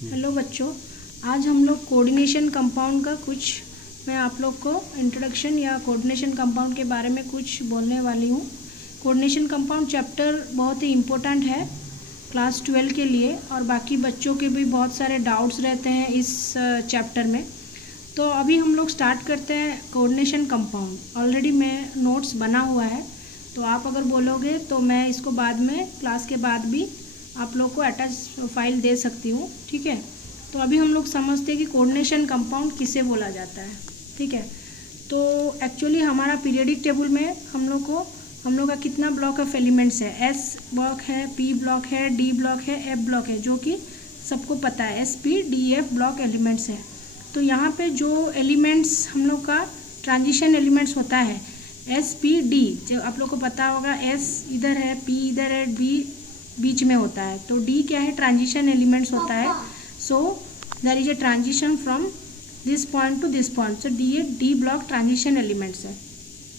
Hello बच्चों, आज हम लोग कोऑर्डिनेशन कंपाउंड का मैं आप लोग को इंट्रोडक्शन या कोऑर्डिनेशन कंपाउंड के बारे में कुछ बोलने वाली हूँ। कोऑर्डिनेशन कंपाउंड चैप्टर बहुत ही इम्पोर्टेंट है क्लास 12 के लिए, और बाकी बच्चों के भी बहुत सारे डाउट्स रहते हैं इस चैप्टर में। तो अभी हम लोग स्टार्ट करते हैं कोऑर्डिनेशन कंपाउंड। ऑलरेडी मैं नोट्स बना हुआ है, तो आप अगर बोलोगे तो मैं इसको बाद में क्लास के बाद भी आप लोग को अटैच फाइल दे सकती हूँ, ठीक है। तो अभी हम लोग समझते हैं कि कोऑर्डिनेशन कंपाउंड किसे बोला जाता है, ठीक है। तो एक्चुअली हमारा पीरियडिक टेबल में हम लोग का कितना ब्लॉक ऑफ एलिमेंट्स है, एस ब्लॉक है, पी ब्लॉक है, डी ब्लॉक है, एफ ब्लॉक है, जो कि सबको पता है S P D F block elements है। तो यहाँ पे जो एलिमेंट्स हम लोग का ट्रांजिशन एलिमेंट्स होता है एस पी डी, जो आप लोग को पता होगा एस इधर है, पी इधर है, बी बीच में होता है, तो डी क्या है, ट्रांजिशन एलिमेंट्स होता है। So there is a transition from this point to this point, so D block transition elements है।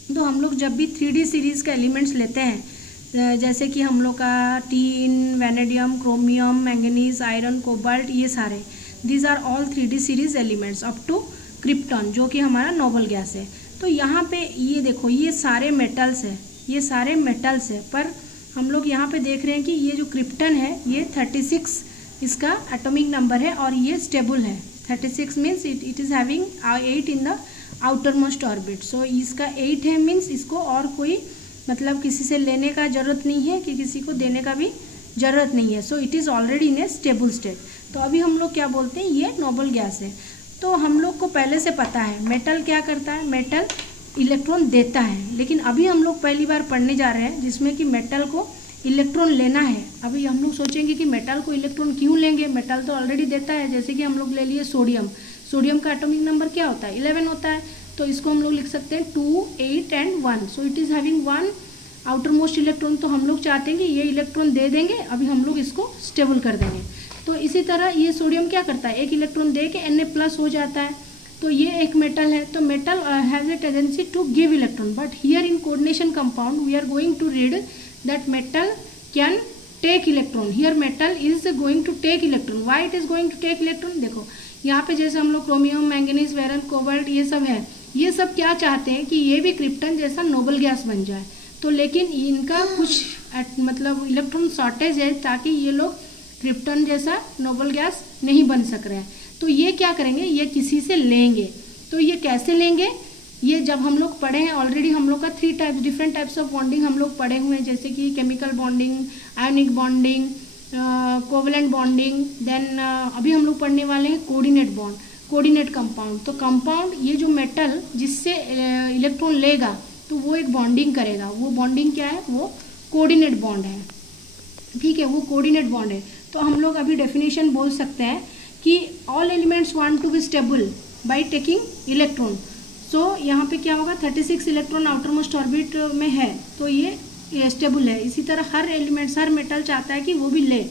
तो हम लोग जब भी 3D सीरीज़ का एलिमेंट्स लेते हैं, जैसे कि हम लोग का टीन, vanadium, chromium, manganese, iron, cobalt, ये सारे these are all 3D series elements up to krypton, जो कि हमारा नोबल गैस है। तो यहाँ पे ये देखो, ये सारे मेटल्स है, ये सारे मेटल्स है, पर हम लोग यहाँ पे देख रहे हैं कि ये जो क्रिप्टन है ये 36 इसका एटॉमिक नंबर है, और ये स्टेबल है। 36 means it is having 8 in the outermost orbit. So इसका 8 है, मीन्स इसको और कोई मतलब किसी से लेने का ज़रूरत नहीं है, कि किसी को देने का भी ज़रूरत नहीं है। So it is already in A stable state. तो अभी हम लोग क्या बोलते हैं, ये नोबल गैस है। तो हम लोग को पहले से पता है मेटल क्या करता है, मेटल इलेक्ट्रॉन देता है। लेकिन अभी हम लोग पहली बार पढ़ने जा रहे हैं जिसमें कि मेटल को इलेक्ट्रॉन लेना है। अभी हम लोग सोचेंगे कि मेटल को इलेक्ट्रॉन क्यों लेंगे, मेटल तो ऑलरेडी देता है। जैसे कि हम लोग ले लिए सोडियम, सोडियम का एटॉमिक नंबर क्या होता है, 11 होता है। तो इसको हम लोग लिख सकते हैं 2, 8 and 1। So it is having 1 outer most electron. तो हम लोग चाहते हैं कि ये इलेक्ट्रॉन दे देंगे, अभी हम लोग इसको स्टेबल कर देंगे। तो इसी तरह ये सोडियम क्या करता है, एक इलेक्ट्रॉन दे के Na+ हो जाता है। तो ये एक मेटल है, तो metal has a tendency to give electron, but here in coordination compound we are going to read that metal can take electron. Here metal is going to take electron. Why it is going to take electron, देखो यहाँ पे जैसे हम लोग chromium, manganese, Warren, cobalt ये सब है, ये सब क्या चाहते हैं कि ये भी क्रिप्टन जैसा नोबल गैस बन जाए। तो लेकिन इनका कुछ मतलब इलेक्ट्रॉन शॉर्टेज है, ताकि ये लोग क्रिप्टन जैसा नोबल गैस नहीं बन सक रहे हैं। तो ये क्या करेंगे, ये किसी से लेंगे। तो ये कैसे लेंगे, ये जब हम लोग पढ़े हैं ऑलरेडी, हम लोग का 3 types different types of bonding हम लोग पढ़े हुए हैं, जैसे कि chemical bonding, ionic bonding, covalent bonding. Then अभी हम लोग पढ़ने वाले हैं कोऑर्डिनेट बॉन्ड, कोऑर्डिनेट कंपाउंड। तो कंपाउंड, ये जो मेटल जिससे इलेक्ट्रॉन लेगा तो वो एक बॉन्डिंग करेगा। वो बॉन्डिंग क्या है, वो कोऑर्डिनेट बॉन्ड है, ठीक है, वो कोऑर्डिनेट बॉन्ड है। तो हम लोग अभी डेफिनेशन बोल सकते हैं कि all elements want to be stable by taking electron. So यहाँ पे क्या होगा, 36 इलेक्ट्रॉन आउटर मोस्ट ऑर्बिट में है, तो ये स्टेबल है। इसी तरह हर एलिमेंट्स, हर मेटल चाहता है कि वो भी ले।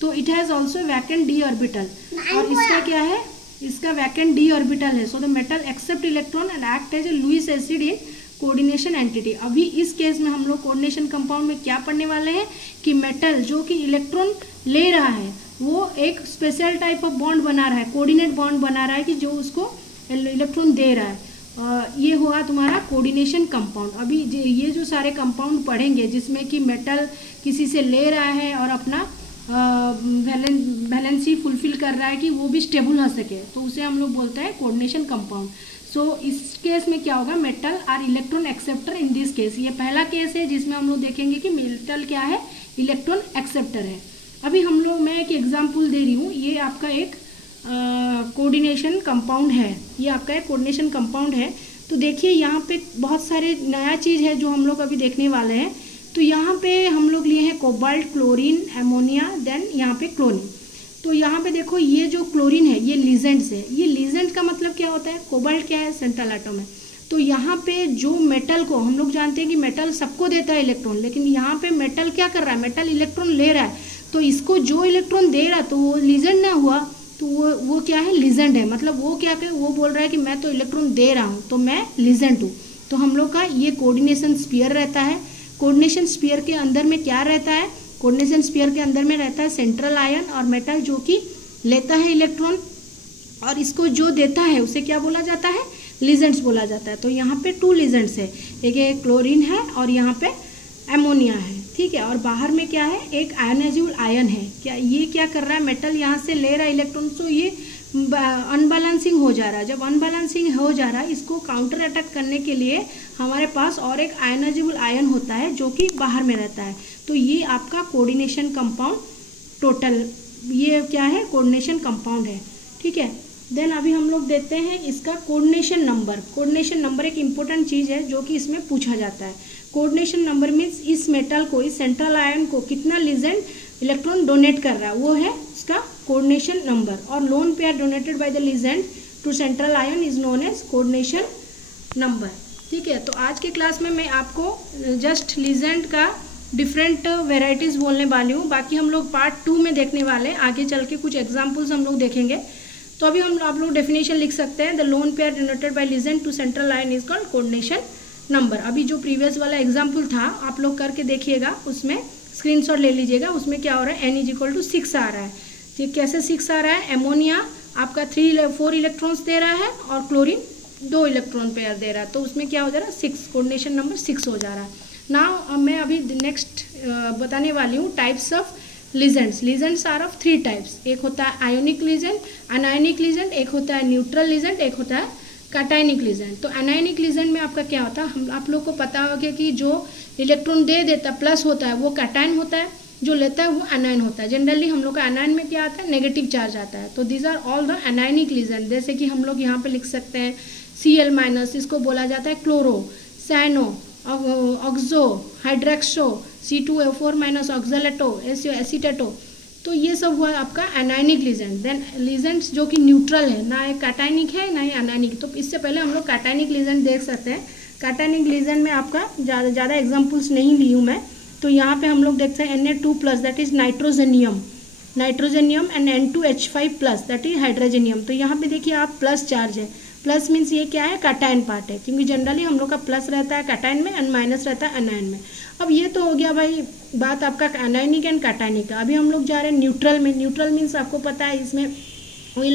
तो it has also vacant D orbital, और इसका क्या है, इसका वैकेंट डी ऑर्बिटल है। So the metal accept electron and act as a Lewis acid in coordination entity. अभी इस केस में हम लोग कोऑर्डिनेशन कंपाउंड में क्या पढ़ने वाले हैं कि मेटल जो कि इलेक्ट्रॉन ले रहा है वो एक स्पेशल टाइप ऑफ बॉन्ड बना रहा है, कोऑर्डिनेट बॉन्ड बना रहा है कि जो उसको इलेक्ट्रॉन दे रहा है। ये हुआ तुम्हारा कोऑर्डिनेशन कंपाउंड। अभी ये जो सारे कंपाउंड पढ़ेंगे जिसमें कि मेटल किसी से ले रहा है और अपना वैलेंसी फुलफिल कर रहा है कि वो भी स्टेबल हो सके, तो उसे हम लोग बोलते हैं कोऑर्डिनेशन कंपाउंड। सो इस केस में क्या होगा, metal are electron acceptor in this case. ये पहला केस है जिसमें हम लोग देखेंगे कि मेटल क्या है, इलेक्ट्रॉन एक्सेप्टर है। अभी मैं एक एग्जाम्पल दे रही हूँ। ये आपका एक कोऑर्डिनेशन कंपाउंड है, ये आपका एक कोऑर्डिनेशन कंपाउंड है। तो देखिए यहाँ पे बहुत सारे नया चीज़ है जो हम लोग अभी देखने वाले हैं। तो यहाँ पे हम लोग लिए हैं कोबाल्ट, क्लोरीन, एमोनिया, देन यहाँ पे क्लोरीन। तो यहाँ पे देखो, ये जो क्लोरीन है ये लीजेंड्स है। ये लीजेंड का मतलब क्या होता है, कोबाल्ट क्या है, सेंट्रल एटम है। तो यहाँ पे जो मेटल को, हम लोग जानते हैं कि मेटल सबको देता है इलेक्ट्रॉन, लेकिन यहाँ पे मेटल क्या कर रहा है, मेटल इलेक्ट्रॉन ले रहा है। तो इसको जो इलेक्ट्रॉन दे रहा है तो वो लीजेंड ना हुआ, तो वो क्या है, लीजेंड है। मतलब वो क्या है, वो बोल रहा है कि मैं तो इलेक्ट्रॉन दे रहा हूँ तो मैं लीजेंड हूँ। तो हम लोग का ये कोऑर्डिनेशन स्फीयर रहता है। कोऑर्डिनेशन स्फीयर के अंदर में क्या रहता है, कोऑर्डिनेशन स्फीयर के अंदर में रहता है सेंट्रल आयन और मेटल, जो कि लेता है इलेक्ट्रॉन और इसको जो देता है उसे क्या बोला जाता है, लिजेंड्स बोला जाता है। तो यहाँ पे 2 लिजेंड्स है, एक क्लोरीन है और यहाँ पे एमोनिया है, ठीक है। और बाहर में क्या है, एक आयनाइजेबल आयन है। क्या ये क्या कर रहा है, मेटल यहाँ से ले रहा है इलेक्ट्रॉन, तो ये अनबैलेंसिंग हो जा रहा है। जब अनबैलेंसिंग हो जा रहा है, इसको काउंटर अटैक करने के लिए हमारे पास और एक आयनाइजेबल आयन होता है जो कि बाहर में रहता है। तो ये आपका कोऑर्डिनेशन कंपाउंड टोटल, ये क्या है, कोऑर्डिनेशन कंपाउंड है, ठीक है। देन अभी हम लोग देते हैं इसका कोऑर्डिनेशन नंबर। कोऑर्डिनेशन नंबर एक इंपॉर्टेंट चीज़ है जो कि इसमें पूछा जाता है। कोऑर्डिनेशन नंबर मीन्स इस मेटल को, इस सेंट्रल आयन को कितना लिजेंड इलेक्ट्रॉन डोनेट कर रहा है, वो है इसका कोऑर्डिनेशन नंबर। और lone pair donated by the ligand to central ion is known as coordination number, ठीक है। तो आज के क्लास में मैं आपको जस्ट लिजेंड का डिफरेंट वेराइटीज़ बोलने वाली हूँ। बाकी हम लोग पार्ट 2 में देखने वाले हैं, आगे चल के कुछ एग्जाम्पल्स हम लोग देखेंगे। तो अभी आप लोग डेफिनेशन लिख सकते हैं, the lone pair denoted by ligand to central ion is called coordination number. अभी जो प्रीवियस वाला एग्जाम्पल था आप लोग करके देखिएगा, उसमें स्क्रीनशॉट ले लीजिएगा। उसमें क्या हो रहा है, N=6 आ रहा है, ठीक। कैसे 6 आ रहा है, एमोनिया आपका 4 इलेक्ट्रॉन्स दे रहा है और क्लोरीन 2 इलेक्ट्रॉन पेयर दे रहा है, तो उसमें क्या हो जा रहा है, 6, कोऑर्डिनेशन नंबर 6 हो जा रहा है। नाउ मैं अभी नेक्स्ट बताने वाली हूँ types of ligands. Ligands are of 3 types, एक होता है आयोनिक लिजेंड, अनायनिक लिजेंड, एक होता है न्यूट्रल लिजेंड, एक होता है कैटायनिक लिजेंड। तो अनायनिक लिजेंड में आपका क्या होता है, हम आप लोग को पता होगा कि जो इलेक्ट्रॉन दे देता प्लस होता है वो कैटायन होता है, जो लेता है वो अनायन होता है। जनरली हम लोग का अनायन में क्या आता है, नेगेटिव चार्ज आता है। तो these are all the anionic ligand. जैसे कि हम लोग यहाँ पे लिख सकते हैं Cl-, इसको बोला जाता है क्लोरो, सैनो, ऑक्सो, हाइड्रेक्सो, C2O4- ऑक्सलेटो, एसीटेटो। तो ये सब हुआ आपका अनायनिक लिजेंड। देन लिजेंड्स जो कि न्यूट्रल है, ना ये कैटायनिक है ना ही अनायनिक। तो इससे पहले हम लोग कैटायनिक लिजेंड देख सकते हैं। कैटायनिक लिजेंड में आपका ज़्यादा एग्जांपल्स नहीं ली हूँ मैं। तो यहाँ पे हम लोग देखते हैं Na2+, that is nitrogenium and N2H5+, that is hydrogenium. तो यहाँ पे देखिए आप प्लस चार्ज है, प्लस मीन्स ये क्या है, कैटायन पार्ट है, क्योंकि जनरली हम लोग का प्लस रहता है कैटायन में एंड माइनस रहता है अनायन में। अब ये तो हो गया भाई बात आपका अनायनिक एंड कैटायनिक का। अभी हम लोग जा रहे हैं न्यूट्रल में। न्यूट्रल मीन्स आपको पता है इसमें वी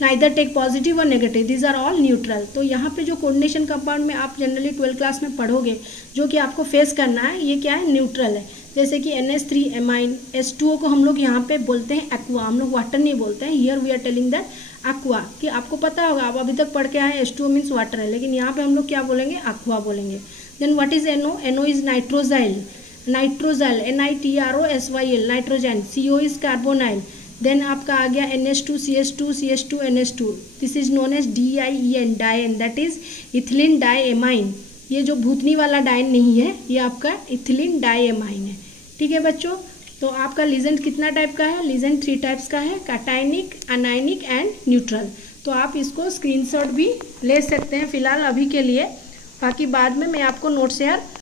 नाइदर टेक पॉजिटिव और negative, these are all neutral. तो यहाँ पे जो कोऑर्डिनेशन कंपाउंड में आप जनरली 12th क्लास में पढ़ोगे, जो कि आपको फेस करना है, ये क्या है, न्यूट्रल है। जैसे कि NH3 एमाइन, H2O को हम लोग यहाँ पे बोलते हैं एक्वा, हम लोग वाटर नहीं बोलते हैं। Here we are telling that aqua, कि आपको पता होगा, आप अभी तक पढ़ के आए H2O मीन्स वाटर है, लेकिन यहाँ पे हम लोग क्या बोलेंगे, एक्वा बोलेंगे। Then what is NO, NO is nitrosyl, NitroSyl, nitrogen. CO is carbonyl. Then आपका आ गया NH2CH2 this is known as DIEN, dien, that is ethylene diamine. ये जो भूतनी वाला डायन नहीं है, ये आपका इथिलीन डाइएमाइन है, ठीक है बच्चों। तो आपका लिजेंड कितना टाइप का है, लिजेंड 3 टाइप्स का है, कैटायनिक, अनायनिक एंड न्यूट्रल। तो आप इसको स्क्रीनशॉट भी ले सकते हैं फिलहाल अभी के लिए, बाकी बाद में मैं आपको नोट शेयर